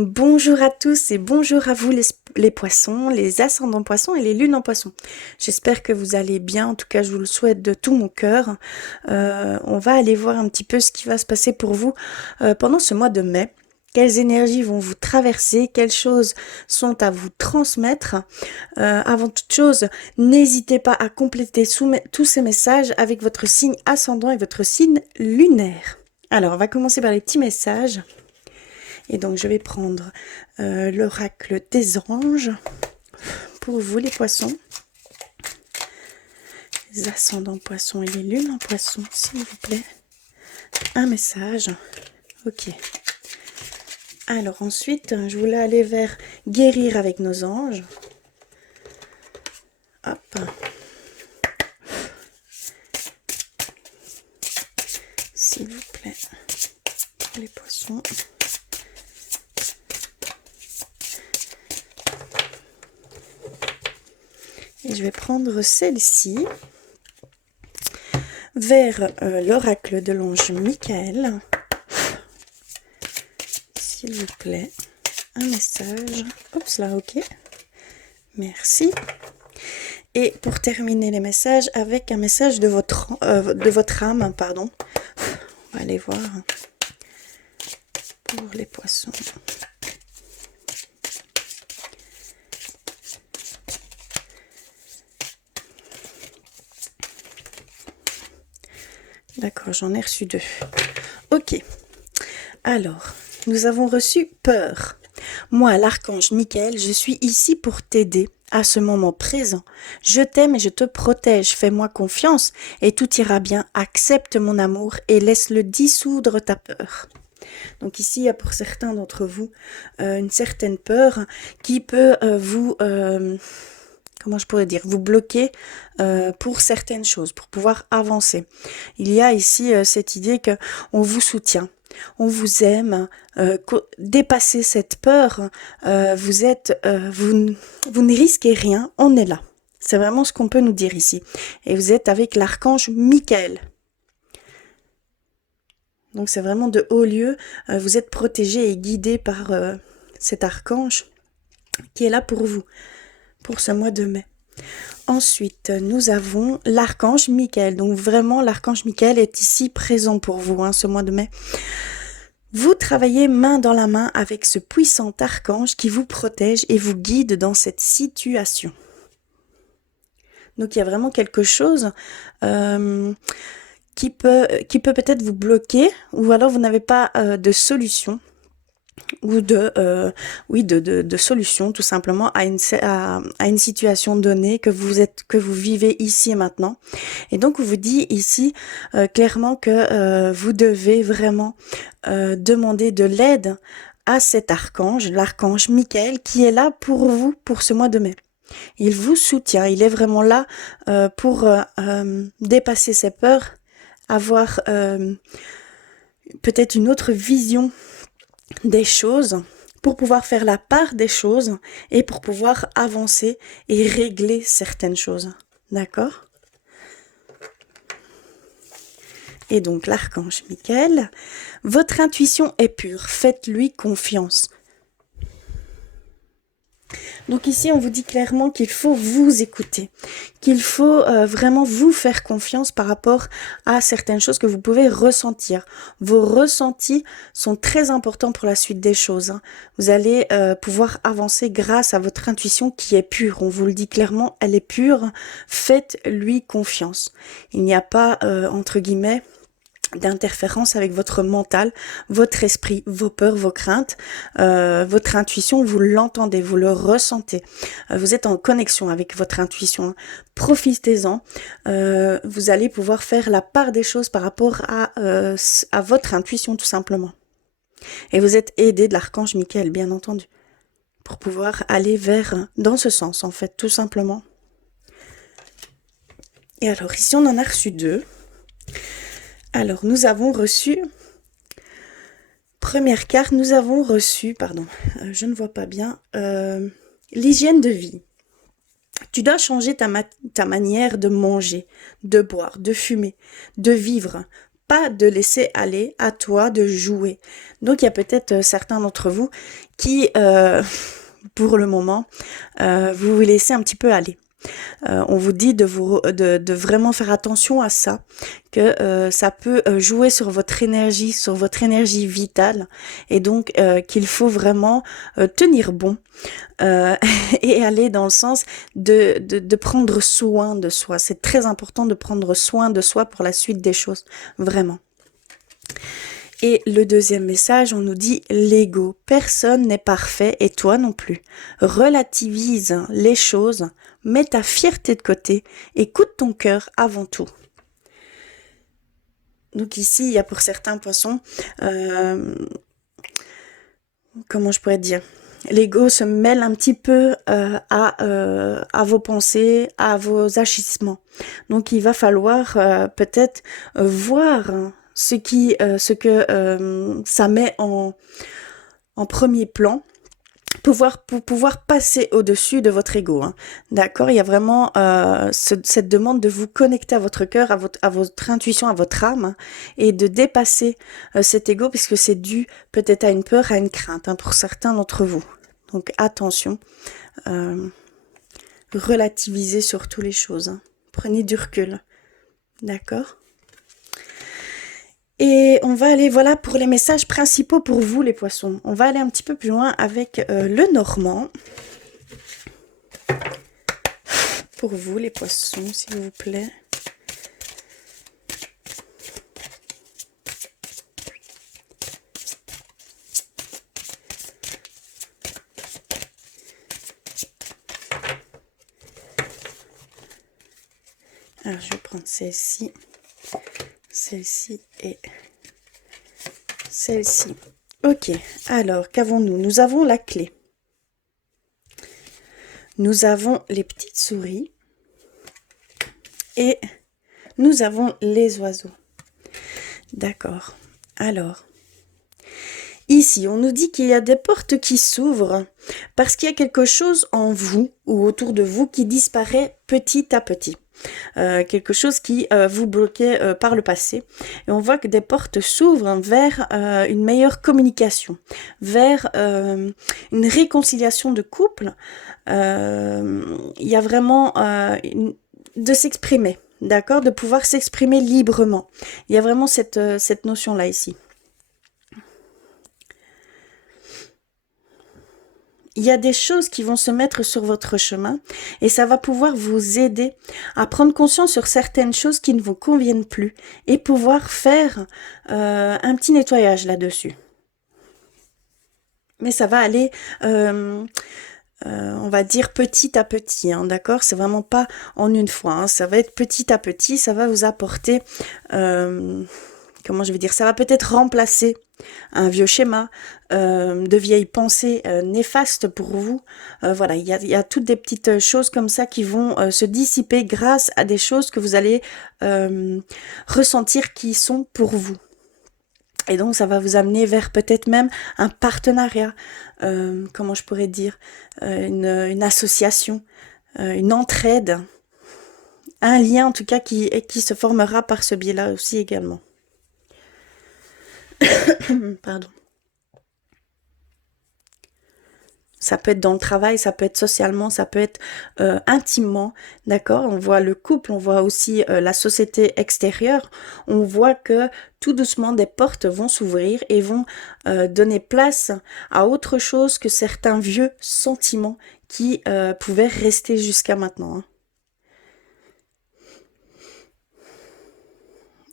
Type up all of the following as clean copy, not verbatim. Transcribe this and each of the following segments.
Bonjour à tous et bonjour à vous les poissons, les ascendants poissons et les lunes en poissons. J'espère que vous allez bien, en tout cas je vous le souhaite de tout mon cœur. On va aller voir un petit peu ce qui va se passer pour vous pendant ce mois de mai. Quelles énergies vont vous traverser, quelles choses sont à vous transmettre. Avant toute chose, n'hésitez pas à compléter tous ces messages avec votre signe ascendant et votre signe lunaire. Alors, on va commencer par les petits messages. Et donc, je vais prendre l'oracle des anges pour vous, les poissons. Les ascendants poissons et les lunes en poissons, s'il vous plaît. Un message. Ok. Alors ensuite, je voulais aller vers guérir avec nos anges. Hop. S'il vous plaît. Les poissons. Et je vais prendre celle-ci vers l'oracle de l'ange Michael. S'il vous plaît, un message. Hop là, ok. Merci. Et pour terminer les messages, avec un message de votre âme, pardon. On va aller voir pour les poissons. D'accord, j'en ai reçu 2. Ok. Alors, nous avons reçu peur. Moi, l'archange Michael, je suis ici pour t'aider à ce moment présent. Je t'aime et je te protège. Fais-moi confiance et tout ira bien. Accepte mon amour et laisse-le dissoudre ta peur. Donc ici, il y a pour certains d'entre vous une certaine peur qui peut comment je pourrais dire, vous bloquer pour certaines choses, pour pouvoir avancer. Il y a ici cette idée que on vous soutient, on vous aime, dépassez cette peur, vous ne risquez rien, on est là. C'est vraiment ce qu'on peut nous dire ici. Et vous êtes avec l'archange Michael. Donc c'est vraiment de haut lieu, vous êtes protégé et guidé par cet archange qui est là pour vous, pour ce mois de mai. Ensuite, nous avons l'archange Michael. Donc vraiment, l'archange Michael est ici présent pour vous, ce mois de mai. Vous travaillez main dans la main avec ce puissant archange qui vous protège et vous guide dans cette situation. Donc il y a vraiment quelque chose qui peut peut-être vous bloquer, ou alors vous n'avez pas de solution, ou de solution tout simplement à une situation donnée que vous vivez ici et maintenant. Et donc on vous dit ici clairement que vous devez vraiment demander de l'aide à cet archange, l'archange Michael, qui est là pour vous pour ce mois de mai. Il vous soutient, il est vraiment là pour dépasser ses peurs, avoir peut-être une autre vision des choses, pour pouvoir faire la part des choses et pour pouvoir avancer et régler certaines choses. D'accord ? Et donc l'archange Michael, votre intuition est pure, faites-lui confiance. Donc ici, on vous dit clairement qu'il faut vous écouter, qu'il faut vraiment vous faire confiance par rapport à certaines choses que vous pouvez ressentir. Vos ressentis sont très importants pour la suite des choses. Vous allez pouvoir avancer grâce à votre intuition qui est pure. On vous le dit clairement, elle est pure. Faites-lui confiance. Il n'y a pas, entre guillemets, d'interférence avec votre mental, votre esprit, vos peurs, vos craintes, votre intuition, vous l'entendez, vous le ressentez, vous êtes en connexion avec votre intuition, profitez-en, vous allez pouvoir faire la part des choses par rapport à votre intuition tout simplement. Et vous êtes aidé de l'archange Michael, bien entendu, pour pouvoir aller dans ce sens en fait, tout simplement. Et alors ici on en a reçu 2. Alors, nous avons reçu, première carte, nous avons reçu, je ne vois pas bien, l'hygiène de vie. Tu dois changer ta manière de manger, de boire, de fumer, de vivre pas de laisser aller, à toi de jouer. Donc il y a peut-être certains d'entre vous qui, pour le moment, vous vous laissez un petit peu aller. On vous dit de vraiment faire attention à ça, que ça peut jouer sur votre énergie vitale, et donc qu'il faut vraiment tenir bon et aller dans le sens de prendre soin de soi. C'est très important de prendre soin de soi pour la suite des choses, vraiment. Et le deuxième message, on nous dit l'ego. Personne n'est parfait et toi non plus. Relativise les choses, mets ta fierté de côté, écoute ton cœur avant tout. Donc ici, il y a pour certains poissons, comment je pourrais dire, l'ego se mêle un petit peu à vos pensées, à vos agissements. Donc il va falloir peut-être voir ce que ça met en premier plan pour pouvoir passer au-dessus de votre ego. Hein. D'accord? Il y a vraiment cette demande de vous connecter à votre cœur, à votre intuition, à votre âme, hein, et de dépasser cet ego, puisque c'est dû peut-être à une peur, à une crainte, hein, pour certains d'entre vous. Donc attention, relativisez surtout les choses. Hein. Prenez du recul. D'accord? Et on va aller, voilà, pour les messages principaux pour vous, les poissons. On va aller un petit peu plus loin avec le normand. Pour vous, les poissons, s'il vous plaît. Alors, je vais prendre celle-ci et celle-ci. Ok, alors, qu'avons-nous? Nous avons la clé. Nous avons les petites souris. Et nous avons les oiseaux. D'accord. Alors, ici, on nous dit qu'il y a des portes qui s'ouvrent parce qu'il y a quelque chose en vous ou autour de vous qui disparaît petit à petit. Quelque chose qui vous bloquait par le passé. Et on voit que des portes s'ouvrent vers une meilleure communication, vers une réconciliation de couple. Il y a vraiment de s'exprimer, d'accord, de pouvoir s'exprimer librement. Il y a vraiment cette notion-là ici. Il y a des choses qui vont se mettre sur votre chemin et ça va pouvoir vous aider à prendre conscience sur certaines choses qui ne vous conviennent plus et pouvoir faire un petit nettoyage là-dessus. Mais ça va aller, on va dire petit à petit, hein, d'accord? C'est vraiment pas en une fois, hein, ça va être petit à petit, ça va vous apporter, comment je vais dire, ça va peut-être remplacer un vieux schéma, de vieilles pensées néfastes pour vous. Voilà, il y a toutes des petites choses comme ça qui vont se dissiper grâce à des choses que vous allez ressentir qui sont pour vous. Et donc, ça va vous amener vers peut-être même un partenariat, comment je pourrais dire, une association, une entraide, un lien en tout cas qui se formera par ce biais-là aussi également. Pardon. Ça peut être dans le travail, ça peut être socialement, ça peut être intimement, d'accord? On voit le couple, on voit aussi la société extérieure. On voit que tout doucement des portes vont s'ouvrir et vont donner place à autre chose que certains vieux sentiments qui pouvaient rester jusqu'à maintenant. Hein.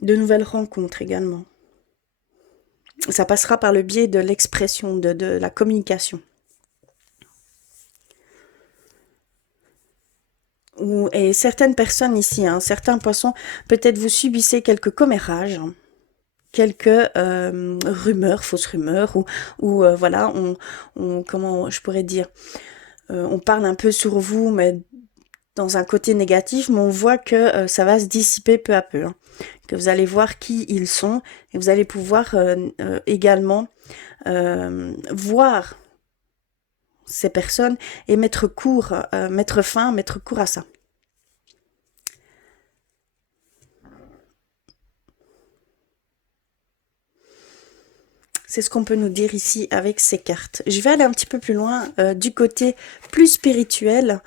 De nouvelles rencontres également. Ça passera par le biais de l'expression, de la communication. Et certaines personnes ici, hein, certains poissons, peut-être vous subissez quelques commérages, hein, quelques rumeurs, fausses rumeurs, ou voilà, comment je pourrais dire, on parle un peu sur vous, mais dans un côté négatif, mais on voit que ça va se dissiper peu à peu, hein, que vous allez voir qui ils sont, et vous allez pouvoir également voir ces personnes et mettre court à ça. C'est ce qu'on peut nous dire ici avec ces cartes. Je vais aller un petit peu plus loin du côté plus spirituel.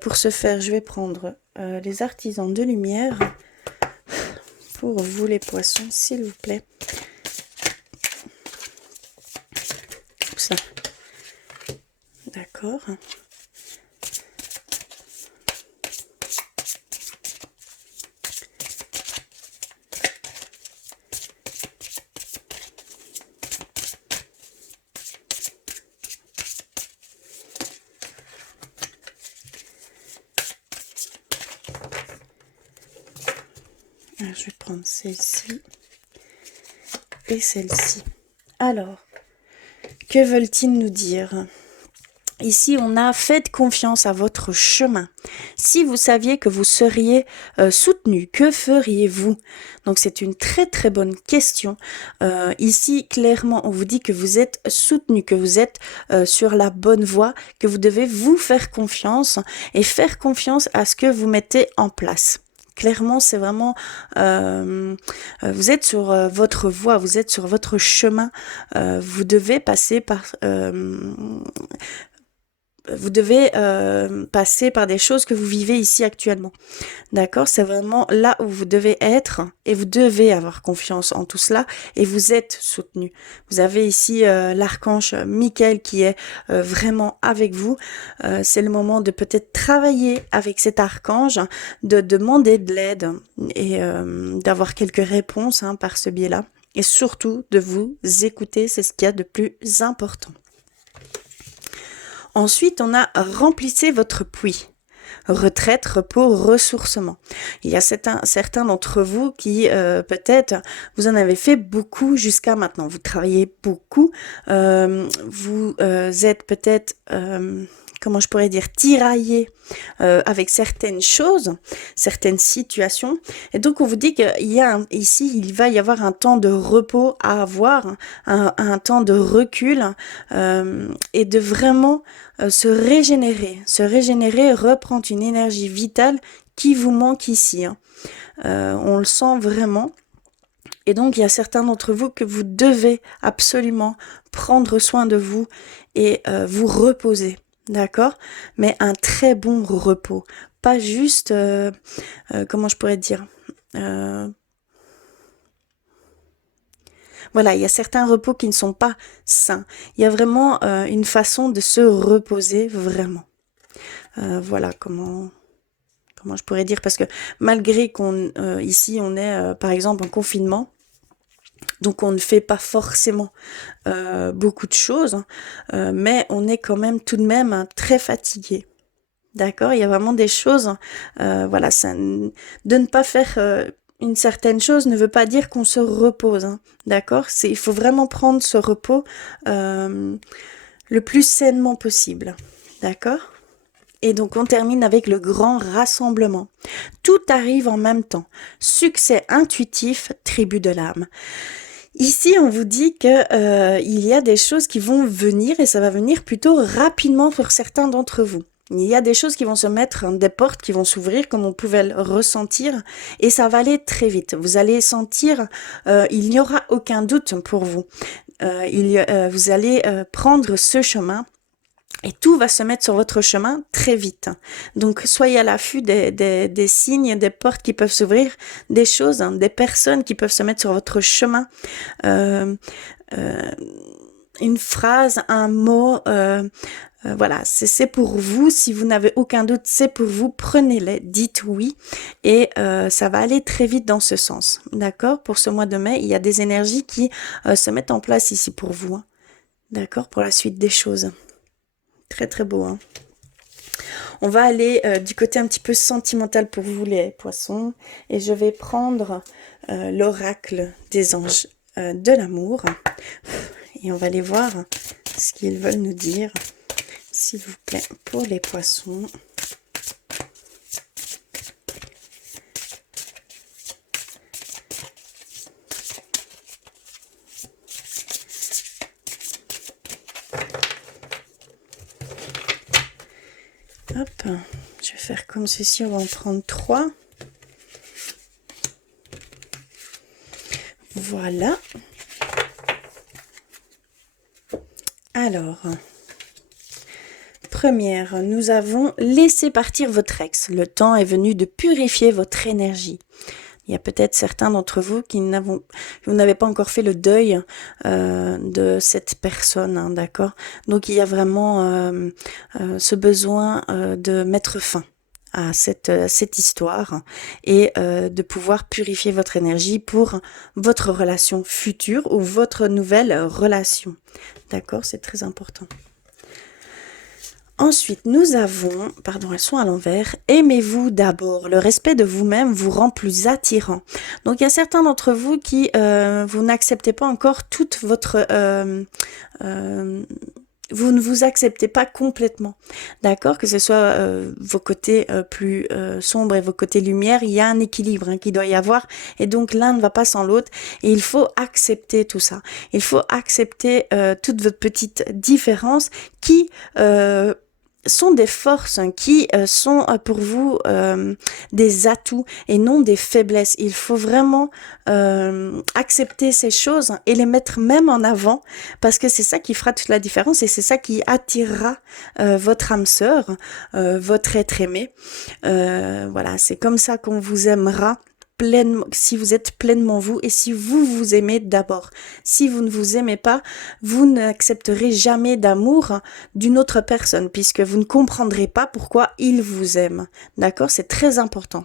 Pour ce faire, je vais prendre les artisans de lumière. Pour vous les poissons, s'il vous plaît. Ça. D'accord. Alors, je vais prendre celle-ci et celle-ci. Alors, que veulent-ils nous dire ? Ici, on a faites confiance à votre chemin. Si vous saviez que vous seriez soutenu, que feriez-vous? Donc, c'est une très très bonne question. Ici, clairement, on vous dit que vous êtes soutenu, que vous êtes sur la bonne voie, que vous devez vous faire confiance et faire confiance à ce que vous mettez en place. Clairement, c'est vraiment, vous êtes sur votre voie, vous êtes sur votre chemin. Vous devez passer par passer par des choses que vous vivez ici actuellement. D'accord? C'est vraiment là où vous devez être et vous devez avoir confiance en tout cela et vous êtes soutenu. Vous avez ici l'archange Michael qui est vraiment avec vous. C'est le moment de peut-être travailler avec cet archange, de demander de l'aide et d'avoir quelques réponses par ce biais-là. Et surtout de vous écouter, c'est ce qu'il y a de plus important. Ensuite, on a remplissez votre puits. Retraite, repos, ressourcement. Il y a certains d'entre vous qui, peut-être, vous en avez fait beaucoup jusqu'à maintenant. Vous travaillez beaucoup. Vous êtes peut-être... comment je pourrais dire, tiraillé avec certaines choses, certaines situations. Et donc, on vous dit qu'il y a ici, il va y avoir un temps de repos à avoir, un temps de recul et de vraiment se régénérer, reprendre une énergie vitale qui vous manque ici. On le sent vraiment. Et donc, il y a certains d'entre vous que vous devez absolument prendre soin de vous et vous reposer. D'accord? Mais un très bon repos. Pas juste, comment je pourrais dire voilà, il y a certains repos qui ne sont pas sains. Il y a vraiment une façon de se reposer, vraiment. Voilà, comment je pourrais dire, parce que malgré qu'on ici on est par exemple en confinement, donc on ne fait pas forcément beaucoup de choses, mais on est quand même tout de même très fatigué. D'accord? Il y a vraiment des choses, voilà, de ne pas faire une certaine chose ne veut pas dire qu'on se repose. D'accord? Il faut vraiment prendre ce repos le plus sainement possible. D'accord? Et donc, on termine avec le grand rassemblement. Tout arrive en même temps. Succès intuitif, tribu de l'âme. Ici, on vous dit que il y a des choses qui vont venir et ça va venir plutôt rapidement pour certains d'entre vous. Il y a des choses qui vont se mettre, des portes qui vont s'ouvrir comme on pouvait le ressentir et ça va aller très vite. Vous allez sentir, il n'y aura aucun doute pour vous. Vous allez prendre ce chemin. Et tout va se mettre sur votre chemin très vite. Donc, soyez à l'affût des signes, des portes qui peuvent s'ouvrir, des choses, des personnes qui peuvent se mettre sur votre chemin. Une phrase, un mot, voilà, c'est pour vous. Si vous n'avez aucun doute, c'est pour vous. Prenez-les, dites oui. Et ça va aller très vite dans ce sens. D'accord? Pour ce mois de mai, il y a des énergies qui se mettent en place ici pour vous. D'accord? Pour la suite des choses. Très très beau. On va aller du côté un petit peu sentimental pour vous les poissons. Et je vais prendre l'oracle des anges de l'amour. Et on va aller voir ce qu'ils veulent nous dire. S'il vous plaît, pour les poissons. Hop, je vais faire comme ceci, on va en prendre 3. Voilà. Alors, première, nous avons laissé partir votre ex. Le temps est venu de purifier votre énergie. Il y a peut-être certains d'entre vous vous n'avez pas encore fait le deuil de cette personne, hein, d'accord? Donc il y a vraiment ce besoin de mettre fin à cette histoire et de pouvoir purifier votre énergie pour votre relation future ou votre nouvelle relation. D'accord? C'est très important. Ensuite, nous avons, pardon, elles sont à l'envers, aimez-vous d'abord. Le respect de vous-même vous rend plus attirant. Donc, il y a certains d'entre vous qui, vous n'acceptez pas encore toute votre... vous ne vous acceptez pas complètement, d'accord? Que ce soit vos côtés plus sombres et vos côtés lumière, il y a un équilibre qui doit y avoir, et donc l'un ne va pas sans l'autre, et il faut accepter tout ça. Il faut accepter toutes vos petites différences qui sont des forces, qui sont pour vous des atouts et non des faiblesses. Il faut vraiment accepter ces choses et les mettre même en avant, parce que c'est ça qui fera toute la différence et c'est ça qui attirera votre âme sœur, votre être aimé. Voilà, c'est comme ça qu'on vous aimera pleinement, si vous êtes pleinement vous et si vous vous aimez d'abord. Si vous ne vous aimez pas, vous n'accepterez jamais d'amour d'une autre personne, puisque vous ne comprendrez pas pourquoi il vous aime. D'accord? C'est très important.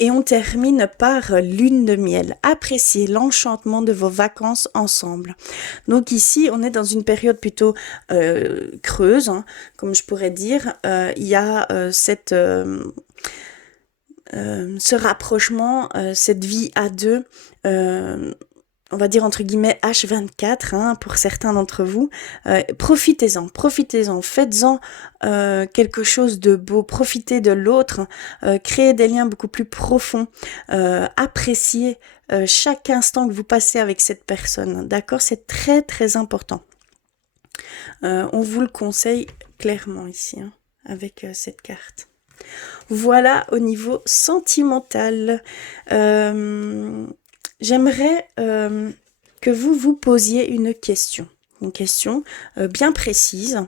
Et on termine par lune de miel. Appréciez l'enchantement de vos vacances ensemble. Donc ici, on est dans une période plutôt creuse, hein, comme je pourrais dire. Il y a ce rapprochement, cette vie à deux, on va dire entre guillemets H24 hein, pour certains d'entre vous. Profitez-en, faites-en quelque chose de beau, profitez de l'autre, créez des liens beaucoup plus profonds, appréciez chaque instant que vous passez avec cette personne, d'accord? C'est très très important. On vous le conseille clairement ici, hein, avec cette carte. Voilà au niveau sentimental. J'aimerais que vous vous posiez une question bien précise,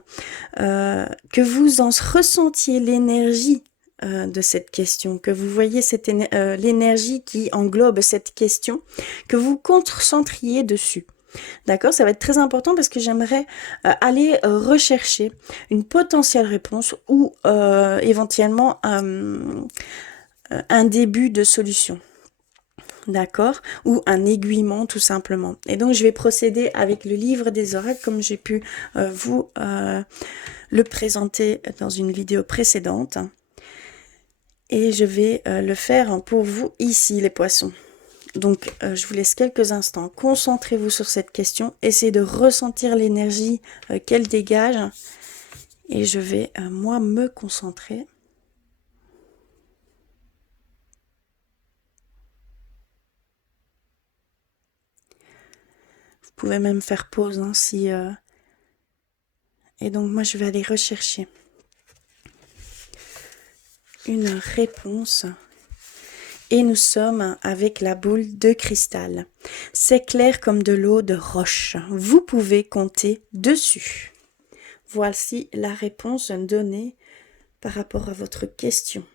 que vous en ressentiez l'énergie de cette question, que vous voyez l'énergie qui englobe cette question, que vous concentriez dessus. D'accord, ça va être très important parce que j'aimerais aller rechercher une potentielle réponse ou éventuellement un début de solution. D'accord, ou un aiguillement tout simplement. Et donc je vais procéder avec le livre des oracles comme j'ai pu vous le présenter dans une vidéo précédente. Et je vais le faire pour vous ici les poissons. Donc, je vous laisse quelques instants. Concentrez-vous sur cette question. Essayez de ressentir l'énergie qu'elle dégage. Et je vais, moi, me concentrer. Vous pouvez même faire pause hein, si... Et donc, moi, je vais aller rechercher une réponse. Et nous sommes avec la boule de cristal. C'est clair comme de l'eau de roche. Vous pouvez compter dessus. Voici la réponse donnée par rapport à votre question.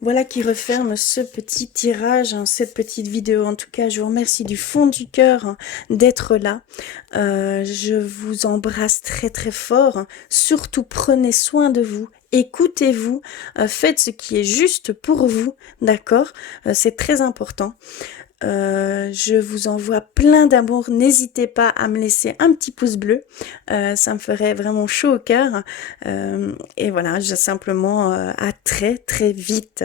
Voilà qui referme ce petit tirage, hein, cette petite vidéo. En tout cas, je vous remercie du fond du cœur hein, d'être là. Je vous embrasse très très fort. Hein. Surtout, prenez soin de vous. Écoutez-vous, faites ce qui est juste pour vous, d'accord? C'est très important. Je vous envoie plein d'amour. N'hésitez pas à me laisser un petit pouce bleu. Ça me ferait vraiment chaud au cœur. Et voilà, simplement à très très vite.